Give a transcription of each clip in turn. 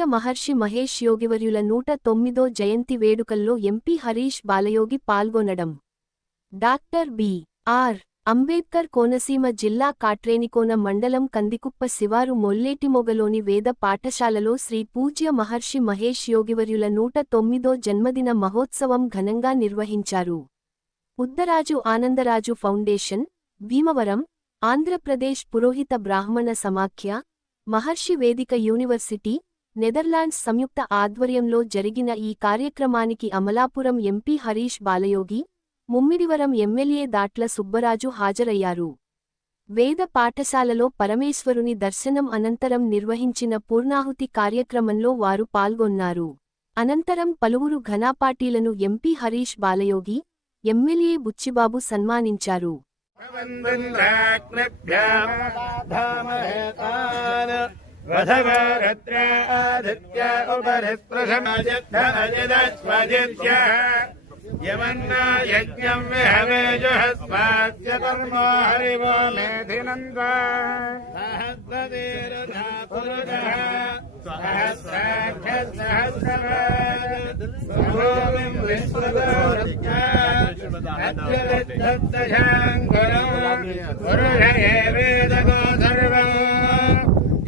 పూజ్య మహర్షి మహేష్ యోగివర్యుల నూట తొమ్మిదో జయంతి వేడుకల్లో ఎంపీ హరీష్ బాలయోగి పాల్గొనడం. Doctor B. R. Ambedkar Konaseema జిల్లా కాట్రేనికోన మండలం కందికుప్ప శివారు మొల్లేటిమొగలోని వేద పాఠశాలలో శ్రీ పూజ్య మహర్షి మహేష్ యోగివర్యుల నూట తొమ్మిదో జన్మదిన మహోత్సవం ఘనంగా నిర్వహించారు. ఉద్దరాజు ఆనందరాజు ఫౌండేషన్ భీమవరం ఆంధ్రప్రదేశ్ పురోహిత బ్రాహ్మణ సమాఖ్య మహర్షి వేదిక యూనివర్సిటీ నెదర్లాండ్స్ సంయుక్త ఆధ్వర్యంలో జరిగిన ఈ కార్యక్రమానికి అమలాపురం ఎంపీ హరీష్ బాలయోగి ముమ్మిడివరం ఎమ్మెల్యే దాట్ల సుబ్బరాజు హాజరయ్యారు. వేద పాఠశాలలో పరమేశ్వరుని దర్శనం అనంతరం నిర్వహించిన పూర్ణాహుతి కార్యక్రమంలో వారు పాల్గొన్నారు. అనంతరం పలువురు ఘనాపాటీలను ఎంపీ హరీష్ బాలయోగి ఎమ్మెల్యే బుచ్చిబాబు సన్మానించారు. वधवारत्र आदित्य उपरि स्पृशमजिद्धमजिदस्वजित्य यमन्ना यज्ञम् विहवे जुहस्वास्य कर्मो हरिवो मेधिनन्दा। सहस्रदेरथा पुरुषः सहस्राक्ष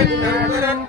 திருத்தந்திரன்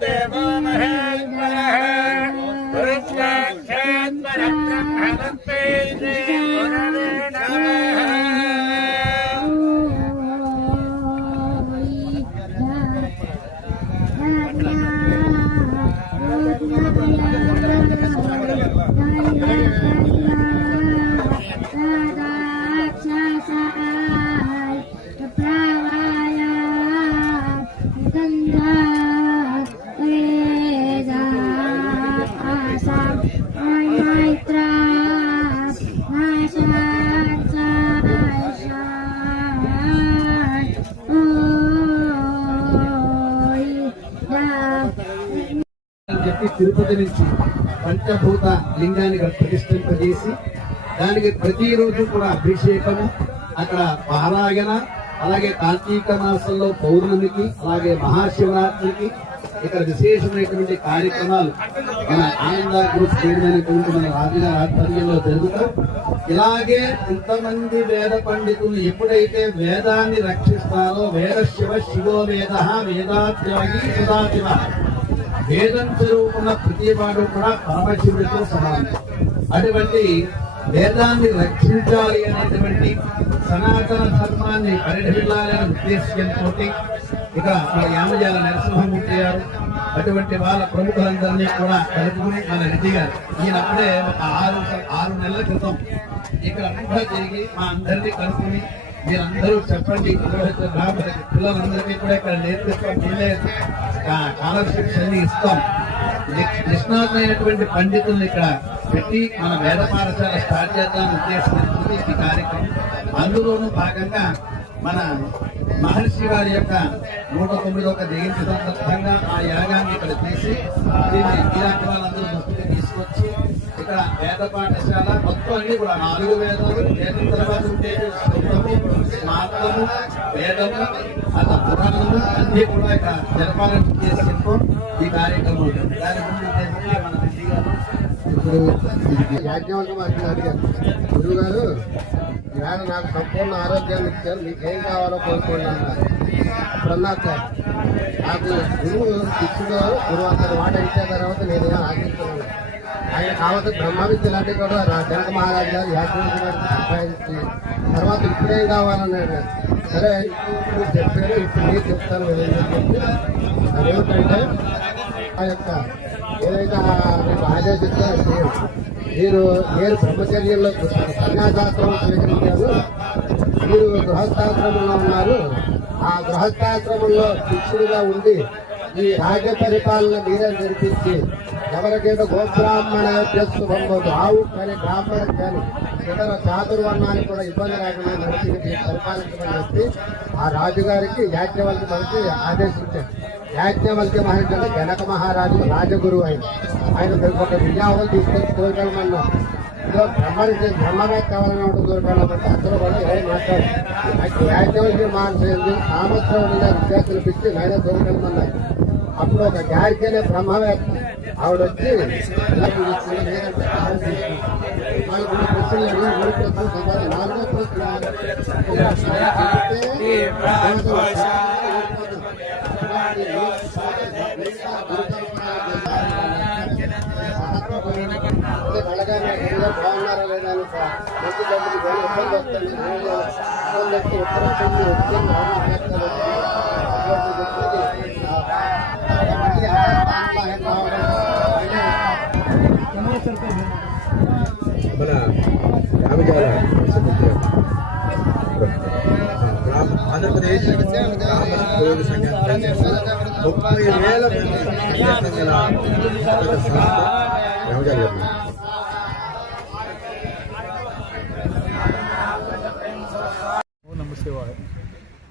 అని చెప్పి తిరుపతి నుంచి పంచభూత లింగాన్ని ప్రతిష్ఠింపజేసి దానికి ప్రతిరోజు కూడా అభిషేకము అక్కడ పారాయణ అలాగే కార్తీక మాసంలో పౌర్ణమికి అలాగే మహాశివరాత్రికి ఇక్కడ విశేషమైనటువంటి కార్యక్రమాలు మన ఆనంద గ్రూప్ చేయమైనటువంటి మన రాజుగారి ఆధ్వర్యంలో జరుగుతాయి. ఇలాగే ఇంతమంది వేద పండితులు ఎప్పుడైతే వేదాన్ని రక్షిస్తారో వేద శివ శివో వేద వేదాత్యాగి సదాశివ వేదం చదువుకున్న ప్రతి వాడు కూడా పరమశివుడితో సమానం. అటువంటి వేదాన్ని రక్షించాలి అనేటువంటి సనాతన ధర్మాన్ని పరిఢిల్లాలనే ఉద్దేశ్యంతో ఇక మన యామజాల నరసింహమూర్తి గారు అటువంటి వాళ్ళ ప్రముఖులందరినీ కూడా కలుపుకుని మన రెడ్డి గారు. ఈయన అప్పుడే ఒక ఆరు ఆరు నెలల క్రితం ఇక్కడ అంతా జరిగి మా అందరినీ కలుపుకుని మీరందరూ చెప్పండి పిల్లలందరికీ కూడా ఇక్కడ నేర్పిస్తాం మీరే స్కాలర్షిప్స్ అన్ని ఇస్తాం. నిష్ణాతమైనటువంటి నిష్ణాతులైనటువంటి పండితుల్ని ఇక్కడ పెట్టి మన వేద పాఠశాల స్టార్ట్ చేద్దామని ఉద్దేశించింది ఈ కార్యక్రమం. అందులోనూ భాగంగా మన మహర్షి గారి యొక్క నూట తొమ్మిది ఒక జయంతి సందర్భంగా ఆ యాగాన్ని ఇక్కడ తీసి దీన్ని ఇలాంటి వాళ్ళందరూ దృష్టికి ఇక్కడ వేద పాఠశాల మొత్తం అన్ని కూడా నాలుగు వేదాలు వేదం తర్వాత ఉండేది వేదము అలా పురాణము అన్ని కూడా ఇక్కడ జరపాలని ఉద్దేశంతో ఈ కార్యక్రమం. దాని గురించి ఇప్పుడు యాజ్ఞవల్క అడిగారు గురువు గారు ఇవాళ నాకు సంపూర్ణ ఆరోగ్యాన్ని ఇచ్చారు. మీకు ఏం కావాలో కోరుకోండి అన్నారు. సార్ నాకు గురువు శిక్షుడు గురువు అంతటి మాట ఇచ్చిన తర్వాత నేను ఏం ఆశిస్తున్నాను? ఆయన కావచ్చు బ్రహ్మ విద్య లాంటివి కూడా జనక మహారాజు గారు యాజ్ఞవల్క్య సంపాదించి తర్వాత ఇప్పుడేం కావాలన్నాడు? సరే ఇప్పుడు చెప్పారు ఇప్పుడు నేను చెప్తాను వినండి చెప్పి. అదేమిటంటే ఆ యొక్క ఏదైతే మీకు ఆదేశిస్తారో చేయండి. మీరు నేను బ్రహ్మచర్యంలో కన్యాశాస్త్రం స్వీకరించారు మీరు గృహస్థాశ్రమంలో ఉన్నారు. ఆ గృహస్థాశ్రమంలో శిష్యుడిగా ఉండి ఈ రాజ్య పరిపాలన మీరే జరిపించి ఎవరికైనా గోబ్రాహ్మణ శుభం ఆవు కానీ బ్రాహ్మణ కానీ ఇతర చాతుర్వర్ణానికి కూడా ఇబ్బంది లేకుండా నడిచి పరిపాలించమని చెప్పి ఆ రాజుగారికి యాజ్ఞవల్కి మనకి ఆదేశించారు. యాజ్ఞవల్క్య మహర్షి అంటే జనక మహారాజు రాజగురువు ఆయన. ఆయన ఒక విజయావరం తీసుకొచ్చి కోరుకోమన్నారు ఇందులో బ్రహ్మకి బ్రహ్మమే కావాలని ఉంటుంది కోరుకోవాలంటే అందరూ కూడా ఎవరు మాట్లాడారు. యాజ్ఞవల్క్య మహర్షి సామర్థ్యం గారి విద్యార్థులు పిచ్చి నాయన దొరకమన్నారు అప్పుడు ఒక గారికి అనే బ్రహ్మవేత్త ఆవిడ వచ్చి నాలుగో బాగున్నారా లేదా మంచి డబ్బులు ఇబ్బంది వస్తుంది ఇబ్బంది వచ్చి వచ్చి మన రామజాల ఆంధ్రప్రదేశ్ బ్రాహ్మణ పురోగతి ముప్పై వేల మంది రామజాల గారు.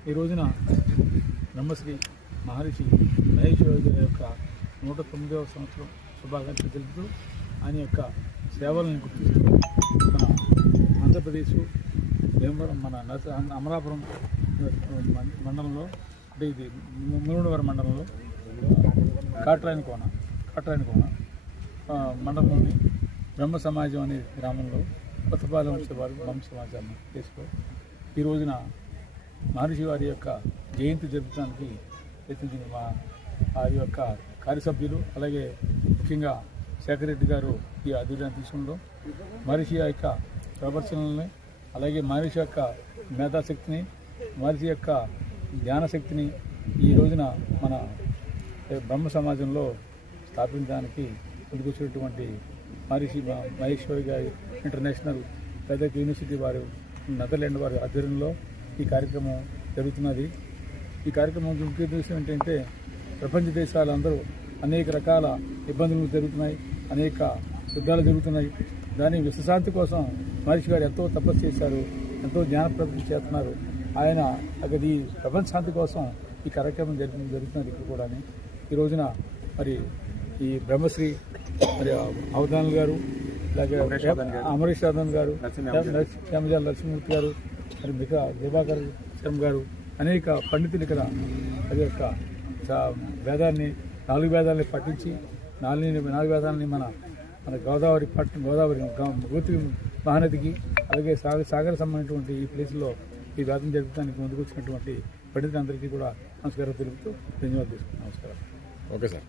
ఈ రోజున బ్రహ్మశ్రీ మహర్షి మహేష్ యొక్క నూట తొమ్మిదవ సంవత్సరం శుభాకాంక్షలు తెలుపుతూ ఆయన యొక్క సేవలను గుర్తిస్తూ మన ఆంధ్రప్రదేశ్ భీమవరం మన నరస అమలాపురం మండలంలో అంటే ఇది మునుడవరం మండలంలో కాట్రాయని కోన కాట్రాయని కోన మండలంలోని బ్రహ్మ సమాజం అనే గ్రామంలో కొత్తపాల వంశవారు బ్రహ్మ సమాజాన్ని చేసుకో ఈ రోజున మహర్షి వారి యొక్క జయంతి జరుపుతానికి యత్నించిన మా వారి యొక్క కార్యసభ్యులు అలాగే ముఖ్యంగా శేఖర్ రెడ్డి గారు ఈ ఆధ్వర్యాన్ని తీసుకుంటాం మహర్షి యొక్క ప్రవర్తనల్ని అలాగే మహర్షి యొక్క మేధాశక్తిని మహర్షి యొక్క జ్ఞానశక్తిని ఈ రోజున మన బ్రహ్మ సమాజంలో స్థాపించడానికి ముందుకొచ్చినటువంటి మహర్షి మహేశ్వరి గారి ఇంటర్నేషనల్ పెద్ద యూనివర్సిటీ వారు నెదర్లాండ్ వారి ఆధ్వర్యంలో ఈ కార్యక్రమం జరుగుతున్నది. ఈ కార్యక్రమం ముఖ్య ఉద్దేశం ఏంటంటే ప్రపంచ దేశాలందరూ అనేక రకాల ఇబ్బందులు జరుగుతున్నాయి అనేక యుద్ధాలు జరుగుతున్నాయి. దాని విశ్వశాంతి కోసం మహర్షి గారు ఎంతో తపస్సు చేశారు ఎంతో జ్ఞాన చేస్తున్నారు. ఆయన అక్కడ ఈ ప్రపంచ శాంతి కోసం ఈ కార్యక్రమం జరుగు జరుగుతున్నది ఇక్కడ కూడా ఈ రోజున మరి ఈ బ్రహ్మశ్రీ మరి అవధానులు గారు అలాగే అమరీష్ ఆనంద్ గారు శ్యామజాల నరసింహమూర్తి గారు మరి మిగతా దివాకర్ శర్మ గారు అనేక పండితులు ఇక్కడ అది యొక్క వేదాన్ని నాలుగు వేదాలని పఠించి నాలుగు నాలుగు వేదాలని మన మన గోదావరి పట్టణం గోదావరి గోతి మహానదికి అలాగే సాగర సాగర సంబంధించినటువంటి ఈ ప్లేస్లో ఈ వేదం జరపడానికి ముందుకు వచ్చినటువంటి పండితులందరికీ కూడా నమస్కారం తెలుపుతూ ధన్యవాదాలు తీసుకుంటాం నమస్కారం. Okay sir.